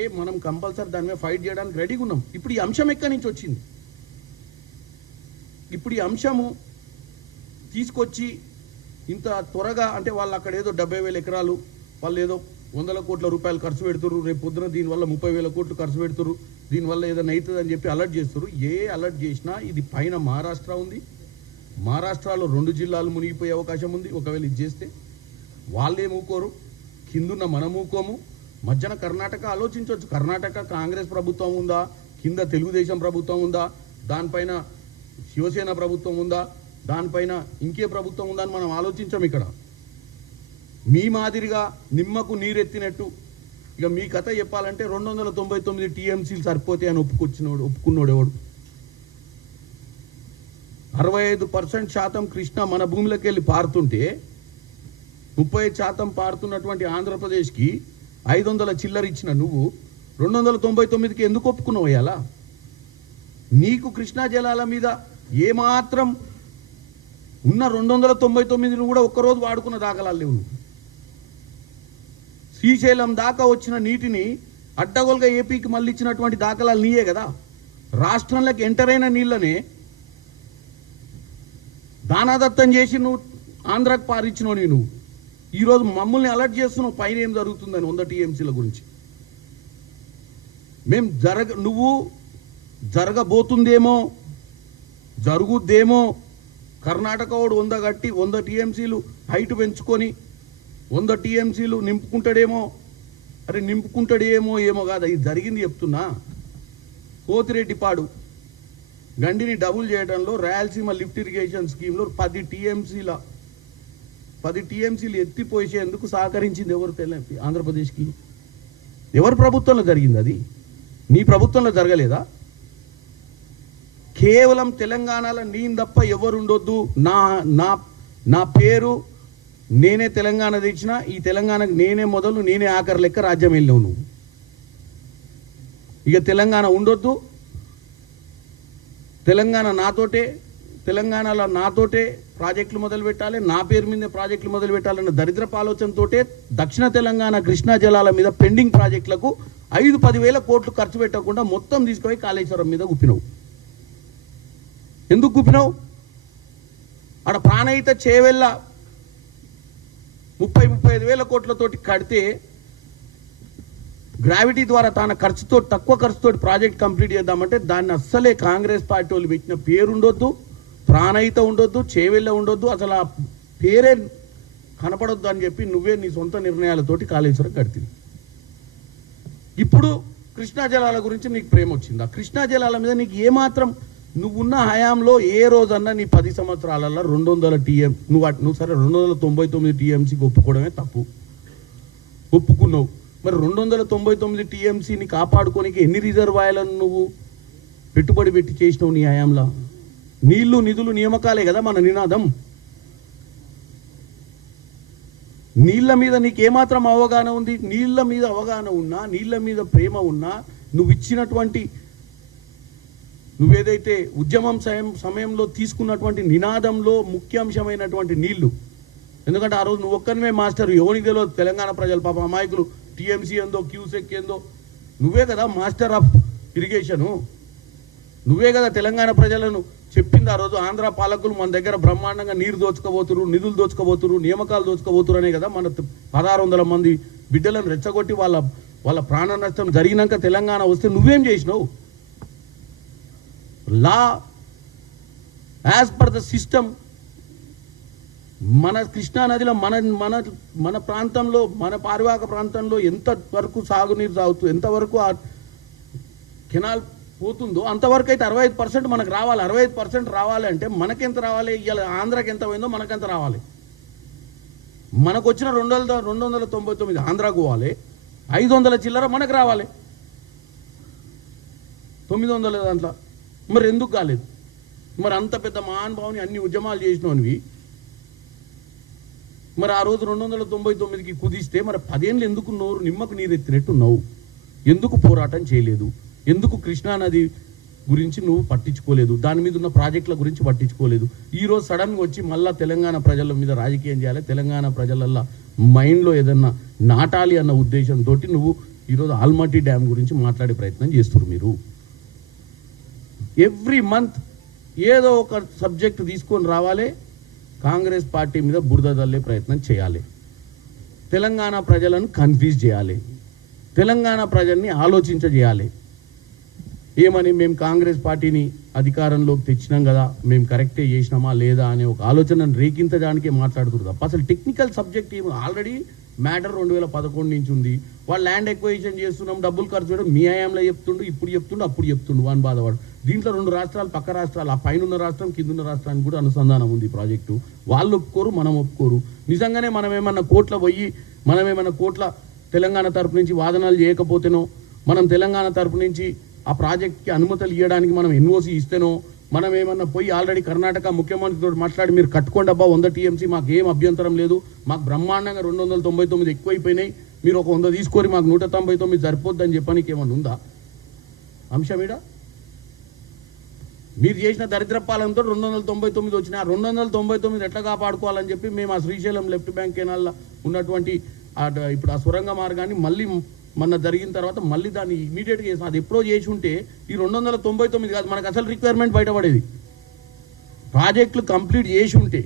అంటే మనం కంపల్సరీ దాని మీద ఫైట్ చేయడానికి రెడీగా ఉన్నాం. ఇప్పుడు ఈ అంశం ఎక్కడి నుంచి వచ్చింది? ఇప్పుడు ఈ అంశము తీసుకొచ్చి ఇంత త్వరగా అంటే వాళ్ళు అక్కడ ఏదో 70,000 ఎకరాలు వాళ్ళు ఏదో 100 కోట్ల రూపాయలు ఖర్చు పెడుతున్నారు, రేపు పొద్దున దీనివల్ల 30,000 కోట్లు ఖర్చు పెడుతున్నారు, దీనివల్ల ఏదైనా అవుతుందని చెప్పి అలర్ట్ చేస్తారు. ఏ అలర్ట్ చేసినా ఇది పైన మహారాష్ట్ర ఉంది, మహారాష్ట్రలో 2 జిల్లాలు మునిగిపోయే అవకాశం ఉంది. ఒకవేళ ఇది చేస్తే వాళ్ళే మూకోరు, కిందున్న మనం మూకోము. మధ్యన కర్ణాటక ఆలోచించవచ్చు. కర్ణాటక కాంగ్రెస్ ప్రభుత్వం ఉందా, కింద తెలుగుదేశం ప్రభుత్వం ఉందా, దానిపైన శివసేన ప్రభుత్వం ఉందా, దానిపైన ఇంకే ప్రభుత్వం ఉందా అని మనం ఆలోచించాం. ఇక్కడ మీ మాదిరిగా నిమ్మకు నీరెత్తినట్టు ఇక మీ కథ చెప్పాలంటే 299 టీఎంసీలు సరిపోతే అని ఒప్పుకున్నాడు ఎవడు? 65% కృష్ణ మన భూమిలోకి వెళ్ళి పారుతుంటే 35% పారుతున్నటువంటి ఆంధ్రప్రదేశ్కి 500 చిల్లర ఇచ్చిన నువ్వు 299కి ఎందుకు ఒప్పుకున్నావు? అయ్యాలా నీకు కృష్ణా జలాల మీద ఏమాత్రం ఉన్న 299ను కూడా ఒక్కరోజు వాడుకున్న దాఖలాలు లేవు. శ్రీశైలం దాకా వచ్చిన నీటిని అడ్డగోలుగా ఏపీకి మళ్ళీ ఇచ్చినటువంటి దాఖలాలు నీయే కదా. రాష్ట్రంలోకి ఎంటర్ అయిన నీళ్ళనే దానాదత్తం చేసి నువ్వు ఆంధ్రాకి పారిచ్చినవు. నువ్వు ఈరోజు మమ్మల్ని అలర్ట్ చేస్తున్నావు పైన ఏం జరుగుతుందని 100 టీఎంసీల గురించి. మేము నువ్వు జరగబోతుందేమో, జరుగుద్దేమో, కర్ణాటక వాడు 100 కట్టి 100 టీఎంసీలు హైట్ పెంచుకొని 100 టీఎంసీలు నింపుకుంటాడేమో. అరే నింపుకుంటాడేమో ఏమో కాదు, ఇది జరిగింది చెప్తున్నా. పోతిరెడ్డిపాడు గండిని డబుల్ చేయడంలో రాయలసీమ లిఫ్ట్ ఇరిగేషన్ స్కీమ్లో 10 టీఎంసీలు ఎత్తిపోసేందుకు సహకరించింది ఎవరు? ఆంధ్రప్రదేశ్కి ఎవరి ప్రభుత్వంలో జరిగింది? అది నీ ప్రభుత్వంలో జరగలేదా? కేవలం తెలంగాణలో నేను తప్ప ఎవరు ఉండొద్దు, నా పేరు నేనే తెలంగాణ తెచ్చిన, ఈ తెలంగాణకు నేనే మొదలు నేనే ఆఖరి లెక్క రాజ్యం వెళ్ళావు నువ్వు. ఇక తెలంగాణ ఉండొద్దు, తెలంగాణలో నాతోటే ప్రాజెక్టులు మొదలు పెట్టాలి, నా పేరు మీదే ప్రాజెక్టులు మొదలు పెట్టాలన్న దరిద్రపు ఆలోచనతోటే దక్షిణ తెలంగాణ కృష్ణా జలాల మీద పెండింగ్ ప్రాజెక్టులకు 5-10 కోట్లు ఖర్చు పెట్టకుండా మొత్తం తీసుకుపోయి కాళేశ్వరం మీద గుప్పినావు. ఎందుకు గుప్పినావు? ఆడ ప్రాణహిత చేవెళ్ళ 30-35 కోట్లతోటి కడితే గ్రావిటీ ద్వారా తన తక్కువ ఖర్చుతో ప్రాజెక్ట్ కంప్లీట్ చేద్దామంటే దాన్ని అస్సలే కాంగ్రెస్ పార్టీ వాళ్ళు పెట్టిన పేరు ఉండొద్దు, ప్రాణహిత ఉండొద్దు, చేవెళ్ళ ఉండొద్దు, అసలు ఆ పేరే కనపడొద్దు అని చెప్పి నువ్వే నీ సొంత నిర్ణయాలతోటి కాళేశ్వరం కడితే ఇప్పుడు కృష్ణా జలాల గురించి నీకు ప్రేమ వచ్చిందా? కృష్ణా జలాల మీద నీకు ఏమాత్రం నువ్వున్న హయాంలో ఏ రోజన్నా నీ 10 సంవత్సరాలలో 200 టీఎం నువ్వు సరే 299 టీఎంసీకి ఒప్పుకోవడమే తప్పు, ఒప్పుకున్నావు. మరి 299 టీఎంసీని కాపాడుకోనికి ఎన్ని రిజర్వాయర్లను నువ్వు పెట్టుబడి పెట్టి చేసినావు నీ హయాంలో? నీళ్లు నిధులు నియామకాలే కదా మన నినాదం. నీళ్ల మీద నీకు ఏమాత్రం అవగాహన ఉంది? నీళ్ల మీద అవగాహన ఉన్నా, నీళ్ల మీద ప్రేమ ఉన్నా, నువ్వేదైతే ఉద్యమం సమయంలో తీసుకున్నటువంటి నినాదంలో ముఖ్యాంశమైనటువంటి నీళ్లు, ఎందుకంటే ఆ రోజు నువ్వు ఒక్కరివే మాస్టర్, ఎవరికి తెలియదు తెలంగాణ ప్రజలు పాప అమాయకులు టీఎంసీ ఏందో క్యూసెక్ ఏందో, నువ్వే కదా మాస్టర్ ఆఫ్ ఇరిగేషను, నువ్వే కదా తెలంగాణ ప్రజలను చెప్పింది ఆ రోజు. ఆంధ్ర పాలకులు మన దగ్గర బ్రహ్మాండంగా నీరు దోచుకోబోతురు, నిధులు దోచుకోబోతురు, నియామకాలు దోచుకోబోతురు అనే కదా మన 1600 మంది బిడ్డలను రెచ్చగొట్టి వాళ్ళ ప్రాణ నష్టం జరిగినాక తెలంగాణ వస్తే నువ్వేం చేసినావు? లా యాజ్ పర్ ద సిస్టమ్ మన కృష్ణా నదిలో మన ప్రాంతంలో, మన పారివాహక ప్రాంతంలో ఎంతవరకు సాగునీరు సాగుతూ, ఎంతవరకు ఆ కెనాల్ పోతుందో అంతవరకు అయితే 65% మనకు రావాలి. 65% రావాలి అంటే మనకెంత రావాలి? ఇవాళ ఆంధ్రాకి ఎంత పోయిందో మనకెంత రావాలి? మనకు వచ్చిన 299 ఆంధ్రాకు పోవాలి, 500 చిల్లర మనకు రావాలి, 900 దాంట్లో. మరి ఎందుకు కాలేదు? మరి అంత పెద్ద మహానుభావుని అన్ని ఉద్యమాలు చేసినవి మరి ఆ రోజు 299కి కుదిస్తే మరి 10 ఏళ్ళు ఎందుకు నిమ్మకు నీరెత్తినట్టున్నావు? ఎందుకు పోరాటం చేయలేదు? ఎందుకు కృష్ణానది గురించి నువ్వు పట్టించుకోలేదు? దాని మీద ఉన్న ప్రాజెక్టుల గురించి పట్టించుకోలేదు. ఈరోజు సడన్గా వచ్చి మళ్ళీ తెలంగాణ ప్రజల మీద రాజకీయం చేయాలి, తెలంగాణ ప్రజలల్లో మైండ్లో ఏదన్నా నాటాలి అన్న ఉద్దేశంతో నువ్వు ఈరోజు ఆల్మట్టి డ్యామ్ గురించి మాట్లాడే ప్రయత్నం చేస్తున్నారు మీరు. ఎవ్రీ మంత్ ఏదో ఒక సబ్జెక్ట్ తీసుకొని రావాలి, కాంగ్రెస్ పార్టీ మీద బురద చల్లే ప్రయత్నం చేయాలి, తెలంగాణ ప్రజలను కన్ఫ్యూజ్ చేయాలి, తెలంగాణ ప్రజల్ని ఆలోచించజేయాలి. ఏమని మేము కాంగ్రెస్ పార్టీని అధికారంలోకి తెచ్చినాం కదా, మేము కరెక్టే చేసినామా లేదా అనే ఒక ఆలోచనను రేకించడానికే మాట్లాడుతున్నారు తప్ప అసలు టెక్నికల్ సబ్జెక్ట్ ఏమి ఆల్రెడీ మ్యాటర్ 2011 నుంచి ఉంది. వాళ్ళు ల్యాండ్ ఎక్వైజేషన్ చేస్తున్నాం, డబ్బులు ఖర్చు చేయడం మీ హయాంలో చెప్తుండు, ఇప్పుడు చెప్తుండు, అప్పుడు చెప్తుండు వాని బాధవాడు. దీంట్లో 2 రాష్ట్రాలు పక్క రాష్ట్రాలు, ఆ పైన ఉన్న రాష్ట్రం కింద ఉన్న రాష్ట్రానికి కూడా అనుసంధానం ఉంది ప్రాజెక్టు. వాళ్ళు ఒప్పుకోరు, మనం ఒప్పుకోరు. నిజంగానే మనం ఏమన్నా కోట్ల తెలంగాణ తరపు నుంచి వాదనలు చేయకపోతేనో, మనం తెలంగాణ తరపు నుంచి ఆ ప్రాజెక్ట్కి అనుమతులు ఇవ్వడానికి మనం ఎన్ఓసి ఇస్తేనో, మనం ఏమన్నా పోయి ఆల్రెడీ కర్ణాటక ముఖ్యమంత్రితో మాట్లాడి మీరు కట్టుకోండి అబ్బా 100 టీఎంసీ, మాకు ఏం అభ్యంతరం లేదు, మాకు బ్రహ్మాండంగా 299 ఎక్కువైపోయినాయి, మీరు ఒక 100 తీసుకొని మాకు 199 సరిపోద్దని చెప్పడానికి ఏమన్నా ఉందా అంశమీడ? మీరు చేసిన దరిద్ర పాలనతో 299 వచ్చినాయి. ఆ 299 ఎట్లా కాపాడుకోవాలని చెప్పి మేము ఆ శ్రీశైలం లెఫ్ట్ బ్యాంక్ కెనాల్లో ఉన్నటువంటి ఇప్పుడు ఆ సొరంగ మార్గాన్ని మళ్ళీ మొన్న జరిగిన తర్వాత మళ్ళీ దాన్ని ఇమీడియట్గా చేసాం. అది ఎప్పుడో చేసి ఉంటే ఈ 299 కాదు, మనకు అసలు రిక్వైర్మెంట్ బయటపడేది. ప్రాజెక్టులు కంప్లీట్ చేసి ఉంటే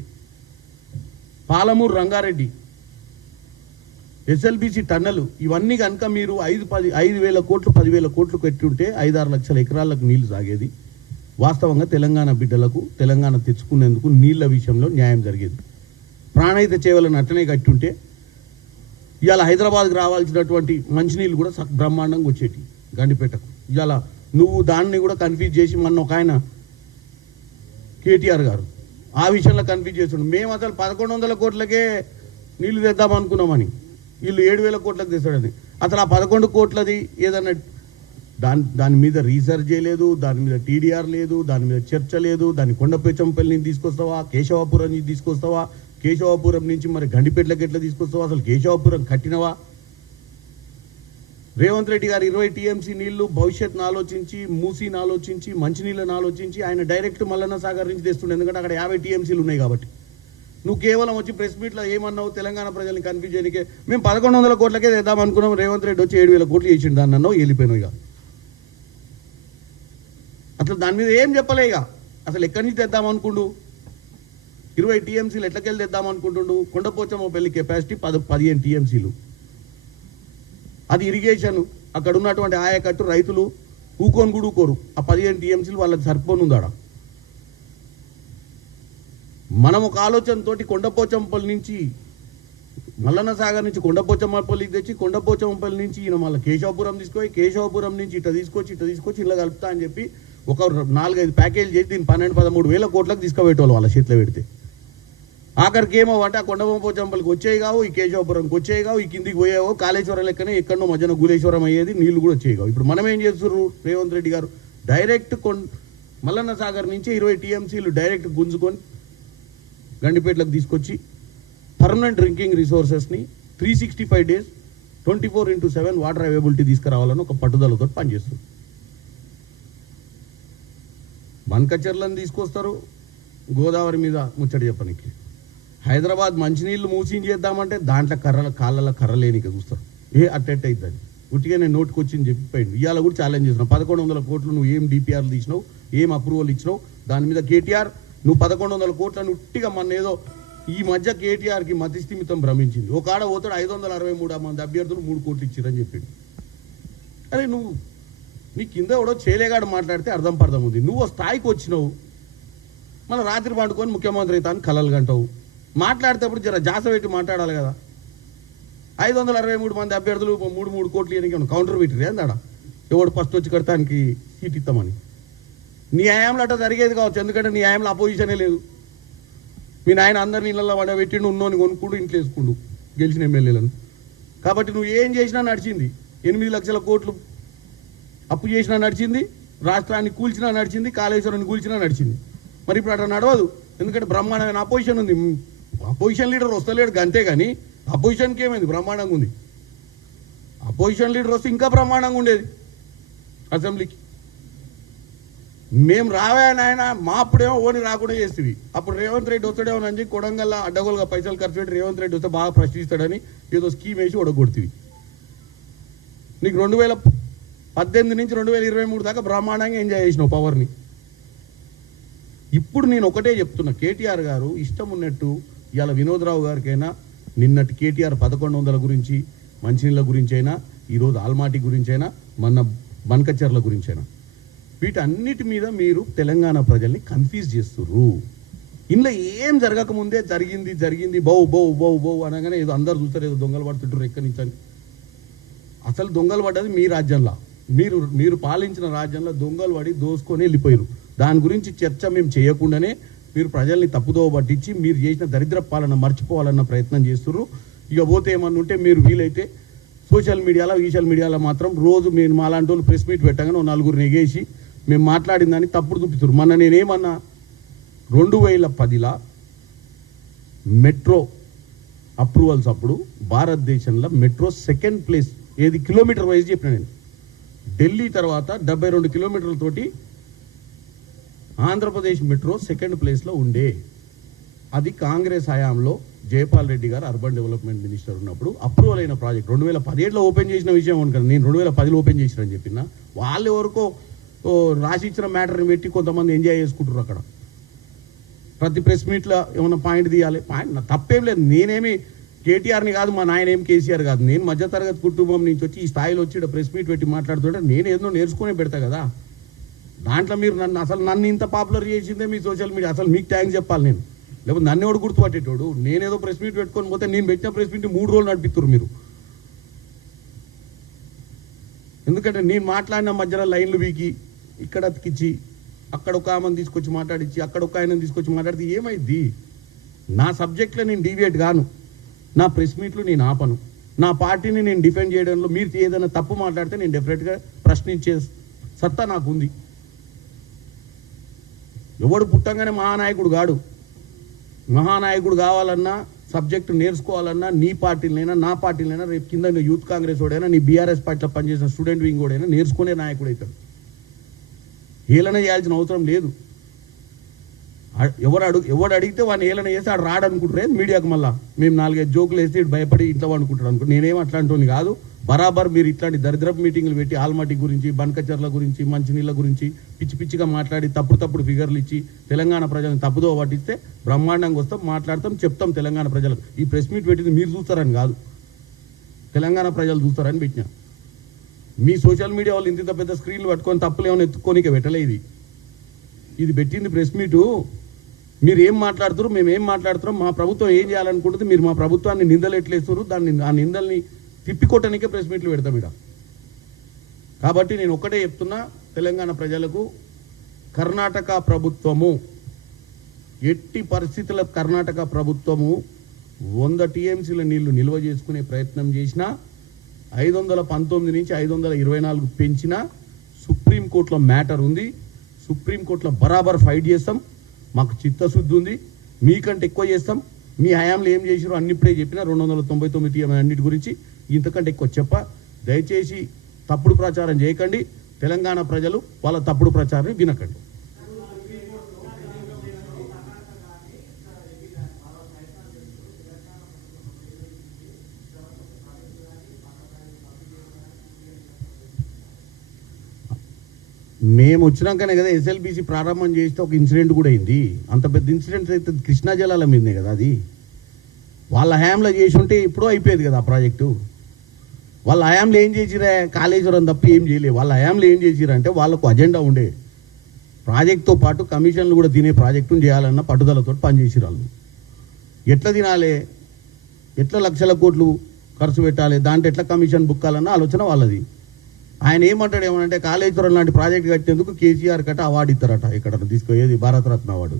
పాలమూరు రంగారెడ్డి, ఎస్ఎల్బిసి టన్నెలు ఇవన్నీ కనుక మీరు 5,000 కోట్లు 10,000 కోట్లు పెట్టి ఉంటే 5-6 లక్షల ఎకరాలకు నీళ్లు సాగేది. వాస్తవంగా తెలంగాణ బిడ్డలకు తెలంగాణ తెచ్చుకునేందుకు నీళ్ల విషయంలో న్యాయం జరిగేది. ప్రాణహిత చేవలను అట్లనే కట్టి ఉంటే ఇవాళ హైదరాబాద్కి రావాల్సినటువంటి మంచినీళ్ళు కూడా బ్రహ్మాండంగా వచ్చేటి గండిపేటకు. ఇవాళ నువ్వు దాన్ని కూడా కన్ఫ్యూజ్ చేసి మొన్న ఒక ఆయన కేటీఆర్ గారు ఆ విషయంలో కన్ఫ్యూజ్ చేస్తుండు. మేము అసలు 1,100 కోట్లకే నీళ్లు తెద్దాం అనుకున్నామని, వీళ్ళు 7,000 కోట్లకు తెస్తాడని. అసలు ఆ 11 కోట్లది ఏదన్నా దాని మీద రీసెర్చ్ చేయలేదు, దాని మీద టీడీఆర్ లేదు, దాని మీద చర్చ లేదు. దాన్ని కొండపోచంపల్లి నుంచి తీసుకొస్తావా, కేశవాపురం నుంచి తీసుకొస్తావా, కేశవాపురం నుంచి మరి గండిపేటలకు ఎట్లా తీసుకొస్తావా, అసలు కేశవాపురం కట్టినవా? రేవంత్ రెడ్డి గారు 20 టీఎంసీ నీళ్లు భవిష్యత్తును ఆలోచించి, మూసీని ఆలోచించి, మంచినీళ్ళని ఆలోచించి ఆయన డైరెక్ట్ మల్లన్న సాగర్ నుంచి తెస్తుండే. ఎందుకంటే అక్కడ 50 టీఎంసీలు ఉన్నాయి కాబట్టి. నువ్వు కేవలం వచ్చి ప్రెస్ మీట్లో ఏమన్నావు, తెలంగాణ ప్రజల్ని కన్ఫ్యూజ్ చేయడానికే మేము 1,100 కోట్లకే తెద్దాం అనుకున్నాం, రేవంత్ రెడ్డి వచ్చి 7,000 కోట్లు చేసిండు దాన్ని అన్నావు, వెళ్ళిపోయినావు. ఇక అసలు దాని మీద ఏం చెప్పలే. ఇక అసలు ఎక్కడి నుంచి తెద్దాం అనుకుండు, 20 టీఎంసీలు ఎట్లకెళ్ళి తెద్దాం అనుకుంటుండు. కొండపోచమ్మ పెళ్లి కెపాసిటీ 15 టీఎంసీలు. అది ఇరిగేషన్, అక్కడ ఉన్నటువంటి ఆయకట్టు రైతులు ఊకోని కూడా ఊకోరు. ఆ 15 టీఎంసీలు వాళ్ళకి సరిపోనుందాడ. మనం ఒక ఆలోచనతోటి కొండపోచంపల్లి నుంచి మల్లన్న సాగర్ నుంచి కొండపోచమ్మపల్లికి తెచ్చి, కొండపోచమ్మపల్లి నుంచి ఈయన మళ్ళీ కేశవపురం తీసుకొని, కేశవపురం నుంచి ఇట్లా తీసుకొచ్చి ఇలా కలుపుతా అని చెప్పి ఒక 4-5 ప్యాకేజీలు చేసి దీన్ని 12-13 వేల కోట్లకు తీసుకుపోయేటోళ్ళు వాళ్ళ చేతిలో పెడితే. ఆఖరికి ఏమో అంటే ఆ కొండపోచంపల్లికి వచ్చేవి కావు, ఈ కేశవపురంకి వచ్చేవి కావు, ఈ కిందికి పోయేవో కాళేశ్వరం లెక్కనే ఎక్కడో మధ్యన గులేశ్వరం అయ్యేది, నీళ్లు కూడా వచ్చేవి కావు. ఇప్పుడు మనం ఏం చేస్తున్నారు, రేవంత్ రెడ్డి గారు డైరెక్ట్ మల్లన్న సాగర్ నుంచి 20 టీఎంసీలు డైరెక్ట్ గుంజుకొని గండిపేటలకు తీసుకొచ్చి పర్మనెంట్ డ్రింకింగ్ రిసోర్సెస్ని 365 days 24/7 వాటర్ అవైలబిలిటీ తీసుకురావాలని ఒక పట్టుదలతో పనిచేస్తుంది. బంకచెర్లను తీసుకొస్తారు గోదావరి మీద ముచ్చడి చెప్పనికి. హైదరాబాద్ మంచినీళ్ళు మూసింగ్ చేద్దామంటే దాంట్లో కాళ్ళ కర్రలేనిక చూస్తారు. అట్టెట్ అవుతుంది. ఉట్టిగా నేను నోటుకు వచ్చింది చెప్పిపోయింది. ఇవాళ కూడా ఛాలెంజ్ చేసినావు. 1,100 కోట్లు నువ్వు ఏం డిపిఆర్లు తీసినావు, ఏం అప్రూవల్ ఇచ్చినావు, దాని మీద కేటీఆర్ నువ్వు 1,100 కోట్లను ఉట్టిగా మన ఏదో ఈ మధ్య కేటీఆర్కి మతిస్థిమితం భ్రమించింది. ఒక ఆడ పోతాడు 563 మంది అభ్యర్థులు 3 కోట్లు ఇచ్చిరని చెప్పిండు. అరే నువ్వు నీ కింద ఎవడో చేలేగాడు మాట్లాడితే అర్థం ఉంది. నువ్వు స్థాయికి వచ్చినావు, మళ్ళీ రాత్రి పండుకొని ముఖ్యమంత్రి అవుతాను కలలు గంటావు. మాట్లాడేటప్పుడు జర జాస పెట్టి మాట్లాడాలి కదా. 563 మంది అభ్యర్థులు 3 కోట్లు ఇవ్వడానికి కౌంటర్ పెట్టిరే అందాడ ఎవడు ఫస్ట్ వచ్చి కడతానికి సీట్ ఇస్తామని. నీ హయాంలో అట్లా జరిగేది కావచ్చు, ఎందుకంటే నీ హయాంలో అపోజిషనే లేదు. మీ నాయన అందరిని ఇళ్ళల్లో పడబెట్టిండు, ఉన్నోని కొనుక్కుండు, ఇంట్లో వేసుకుండు గెలిచిన ఎమ్మెల్యేలను. కాబట్టి నువ్వు ఏం చేసినా నడిచింది. 8 లక్షల కోట్లు అప్పు చేసినా నడిచింది, రాష్ట్రాన్ని కూల్చినా నడిచింది, కాళేశ్వరాన్ని కూల్చినా నడిచింది. మరి ఇప్పుడు అట్లా నడవదు, ఎందుకంటే బ్రహ్మాండమైన అపోజిషన్ ఉంది. అపోజిషన్ లీడర్ వస్తలేడు అంతే, కానీ అపోజిషన్కి ఏమైంది, బ్రహ్మాండంగా ఉంది. అపోజిషన్ లీడర్ వస్తే ఇంకా బ్రహ్మాండంగా ఉండేది అసెంబ్లీకి. మేము రావా నాయన, మా అప్పుడేమో ఓని రాకుండా చేస్తుంది. అప్పుడు రేవంత్ రెడ్డి వస్తాడేమో అని కొడంగల్లా అడ్డగోలుగా పైసలు ఖర్చు పెట్టి రేవంత్ రెడ్డి వస్తే బాగా ప్రశ్నిస్తాడని ఏదో స్కీమ్ వేసి ఒడగొడుతుంది. నీకు 2018 నుంచి 2023 దాకా బ్రహ్మాండంగా ఎంజాయ్ చేసినావు పవర్ని. ఇప్పుడు నేను ఒకటే చెప్తున్నా, కేటీఆర్ గారు ఇష్టం ఉన్నట్టు ఇవాళ వినోద్రావు గారికైనా నిన్నటి కేటీఆర్ 1100 గురించి, మంచినీళ్ళ గురించి అయినా, ఈరోజు ఆల్మాటి గురించి అయినా, మన బనకచెర్ల గురించి అయినా, వీటన్నిటి మీద మీరు తెలంగాణ ప్రజల్ని కన్ఫ్యూజ్ చేస్తుర్రు. ఇందులో ఏం జరగకముందే జరిగింది బౌ బౌ బౌ బౌ అనగానే ఏదో అందరు చూస్తారు, ఏదో దొంగలు పడుతుంటారు ఎక్కడి నుంచి అని. అసలు దొంగలు పడ్డది మీ రాజ్యంలో, మీరు పాలించిన రాజ్యంలో దొంగలు పడి దోసుకొని వెళ్ళిపోయారు. దాని గురించి చర్చ మేము చేయకుండానే మీరు ప్రజల్ని తప్పుదోవ పట్టించి మీరు చేసిన దరిద్ర పాలన మర్చిపోవాలన్న ప్రయత్నం చేస్తున్నారు. ఇక పోతే ఏమన్నా ఉంటే మీరు వీలైతే సోషల్ మీడియాలో మాత్రం రోజు మేము మాలాంటి వాళ్ళు ప్రెస్ మీట్ పెట్టగానే 4 నెగేసి మేము మాట్లాడిందని తప్పుడు చూపిస్తారు. మొన్న నేనేమన్నా 2010లో మెట్రో అప్రూవల్స్ అప్పుడు భారతదేశంలో మెట్రో సెకండ్ ప్లేస్, ఏది కిలోమీటర్ వైజ్ చెప్పిన నేను. ఢిల్లీ తర్వాత 72 కిలోమీటర్లతోటి ఆంధ్రప్రదేశ్ మెట్రో సెకండ్ ప్లేస్లో ఉండే. అది కాంగ్రెస్ హయాంలో జయపాల్ రెడ్డి గారు అర్బన్ డెవలప్మెంట్ మినిస్టర్ ఉన్నప్పుడు అప్రూవల్ అయిన ప్రాజెక్ట్. 2017లో ఓపెన్ చేసిన విషయం అనుకోండి, నేను 2010లో ఓపెన్ చేసినని చెప్పిన. వాళ్ళు ఎవరికో రాసి ఇచ్చిన మ్యాటర్ని పెట్టి కొంతమంది ఎంజాయ్ చేసుకుంటారు అక్కడ. ప్రతి ప్రెస్ మీట్లో ఏమన్నా పాయింట్ తీయాలి, పాయింట్ తప్పేం లేదు. నేనేమి కేటీఆర్ని కాదు, మా నాయన ఏం కేసీఆర్ కాదు. నేను మధ్యతరగతి కుటుంబం నుంచి వచ్చి ఈ స్థాయిలో వచ్చి ప్రెస్ మీట్ పెట్టి మాట్లాడుతుంటే నేను ఏదో నేర్చుకునే పెడతా కదా. దాంట్లో మీరు నన్ను ఇంత పాపులర్ చేసిందే మీ సోషల్ మీడియా. అసలు మీకు థ్యాంక్స్ చెప్పాలి నేను, లేకపోతే నన్ను ఎవడు గుర్తుపట్టేటోడు. నేనేదో ప్రెస్ మీట్ పెట్టుకొని పోతే నేను పెట్టిన ప్రెస్ మీట్ 3 రోజులు నడిపిస్తారు మీరు. ఎందుకంటే నేను మాట్లాడిన మధ్యలో లైన్లు వీకి ఇక్కడ అతికిచ్చి అక్కడ ఒక ఆమెను తీసుకొచ్చి మాట్లాడించి అక్కడ ఒక ఆయనను తీసుకొచ్చి మాట్లాడితే ఏమైంది? నా సబ్జెక్ట్లో నేను డీవియేట్ గాను, నా ప్రెస్ మీట్లు నేను ఆపను, నా పార్టీని నేను డిఫెండ్ చేయడంలో మీరు ఏదైనా తప్పు మాట్లాడితే నేను డెఫినెట్గా ప్రశ్నించే సత్తా నాకు ఉంది. ఎవడు పుట్టంగానే మహానాయకుడు కాడు. మహానాయకుడు కావాలన్నా, సబ్జెక్టు నేర్చుకోవాలన్నా నీ పార్టీలైనా నా పార్టీలైనా, రేపు కింద యూత్ కాంగ్రెస్ వాడైనా, నీ బీఆర్ఎస్ పార్టీలో పనిచేసిన స్టూడెంట్ వింగ్ వాడైనా నేర్చుకునే నాయకుడు అవుతాడు. ఏలన చేయాల్సిన అవసరం లేదు. ఎవడు అడిగితే వాడిని ఏలన చేసి ఆడు రాడనుకుంటారు మీడియాకు. మళ్ళీ మేము 4-5 జోకులు వేస్తే భయపడి ఇంట్లో అనుకుంటాడు అనుకో. నేనేం అట్లాంటి కాదు. బరాబర్ మీరు ఇట్లాంటి దరిద్రపు మీటింగ్లు పెట్టి ఆల్మాటి గురించి, బనకచెర్ల గురించి, మంచినీళ్ళ గురించి పిచ్చిగా మాట్లాడి తప్పుడు ఫిగర్లు ఇచ్చి తెలంగాణ ప్రజలను తప్పుదో పట్టిస్తే బ్రహ్మాండంగా వస్తాం, మాట్లాడతాం, చెప్తాం తెలంగాణ ప్రజలకు. ఈ ప్రెస్ మీట్ పెట్టింది మీరు చూస్తారని కాదు, తెలంగాణ ప్రజలు చూస్తారని పెట్టినా. మీ సోషల్ మీడియా వాళ్ళు ఇంత పెద్ద స్క్రీన్లు పట్టుకొని తప్పులు ఏమైనా ఎత్తుకోనిక పెట్టలే. ఇది పెట్టింది ప్రెస్ మీటు. మీరు ఏం మాట్లాడుతారు, మేము ఏం మాట్లాడుతున్నాం, మా ప్రభుత్వం ఏం చేయాలనుకుంటుంది, మీరు మా ప్రభుత్వాన్ని నిందలు ఎట్లేస్తున్నారు, ఆ నిందల్ని తిప్పికొట్టడానికే ప్రెస్ మీట్లు పెడతాం ఇక్కడ. కాబట్టి నేను ఒకటే చెప్తున్నా తెలంగాణ ప్రజలకు, కర్ణాటక ప్రభుత్వము ఎట్టి పరిస్థితుల కర్ణాటక ప్రభుత్వము 100 టీఎంసీల నీళ్లు నిల్వ చేసుకునే ప్రయత్నం చేసినా 519 నుంచి 524 పెంచినా సుప్రీంకోర్టులో మ్యాటర్ ఉంది. సుప్రీంకోర్టులో బరాబర్ ఫైట్ చేస్తాం. మాకు చిత్తశుద్ధి ఉంది. మీకంటే ఎక్కువ చేస్తాం. మీ హయాంలో ఏం చేసిరో అన్నిప్పుడే చెప్పిన 299 టీఎం అన్నిటి గురించి ఇంతకంటే ఎక్కువ చెప్ప. దయచేసి తప్పుడు ప్రచారం చేయకండి. తెలంగాణ ప్రజలు వాళ్ళ తప్పుడు ప్రచారాన్ని వినకండి. మేము వచ్చినాకనే కదా ఎస్ఎల్బీసీ ప్రారంభం చేస్తే ఒక ఇన్సిడెంట్ కూడా అయింది. అంత పెద్ద ఇన్సిడెంట్స్ అయితే కృష్ణా జలాల మీదనే కదా. అది వాళ్ళ హయాంలో చేసి ఉంటే ఎప్పుడో అయిపోయేది కదా ఆ ప్రాజెక్టు. వాళ్ళ హయాంలో ఏం చేసిరా, కాళేశ్వరం తప్ప ఏం చేయలేదు. వాళ్ళ హయాంలో ఏం చేసిరంటే వాళ్ళకు అజెండా ఉండే, ప్రాజెక్టుతో పాటు కమిషన్లు కూడా తినే ప్రాజెక్టును చేయాలన్న పట్టుదలతో పనిచేసిరు వాళ్ళు. ఎట్లా తినాలి, ఎట్లా లక్షల కోట్లు ఖర్చు పెట్టాలి, దాంట్లో ఎట్లా కమిషన్ బుక్కాలన్న ఆలోచన వాళ్ళది. ఆయన ఏమంటాడు, ఏమనంటే కాళేశ్వరం లాంటి ప్రాజెక్టు కట్టేందుకు కేసీఆర్ కట్ట అవార్డు ఇస్తారట. ఇక్కడ తీసుకుపోయేది భారతరత్న అవార్డు.